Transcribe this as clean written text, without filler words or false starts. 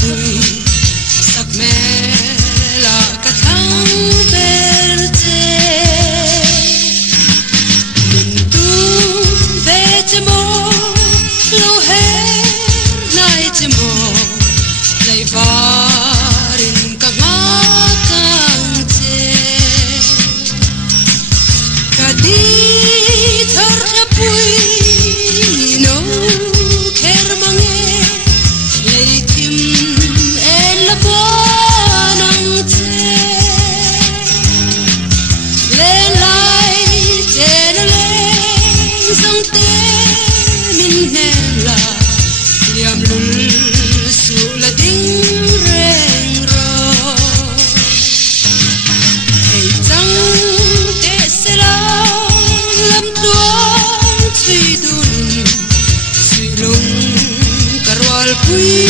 pui sak me la ka thang verte min tu ve mo lo he nai mo lai varin ka ma kang te ka di thar pui no ker mange lai tim en la bonang te le lai te le sang te min ne la liam lul su la ding reng ro hey tang te se la lam tuang sui dun sui lung karwal pui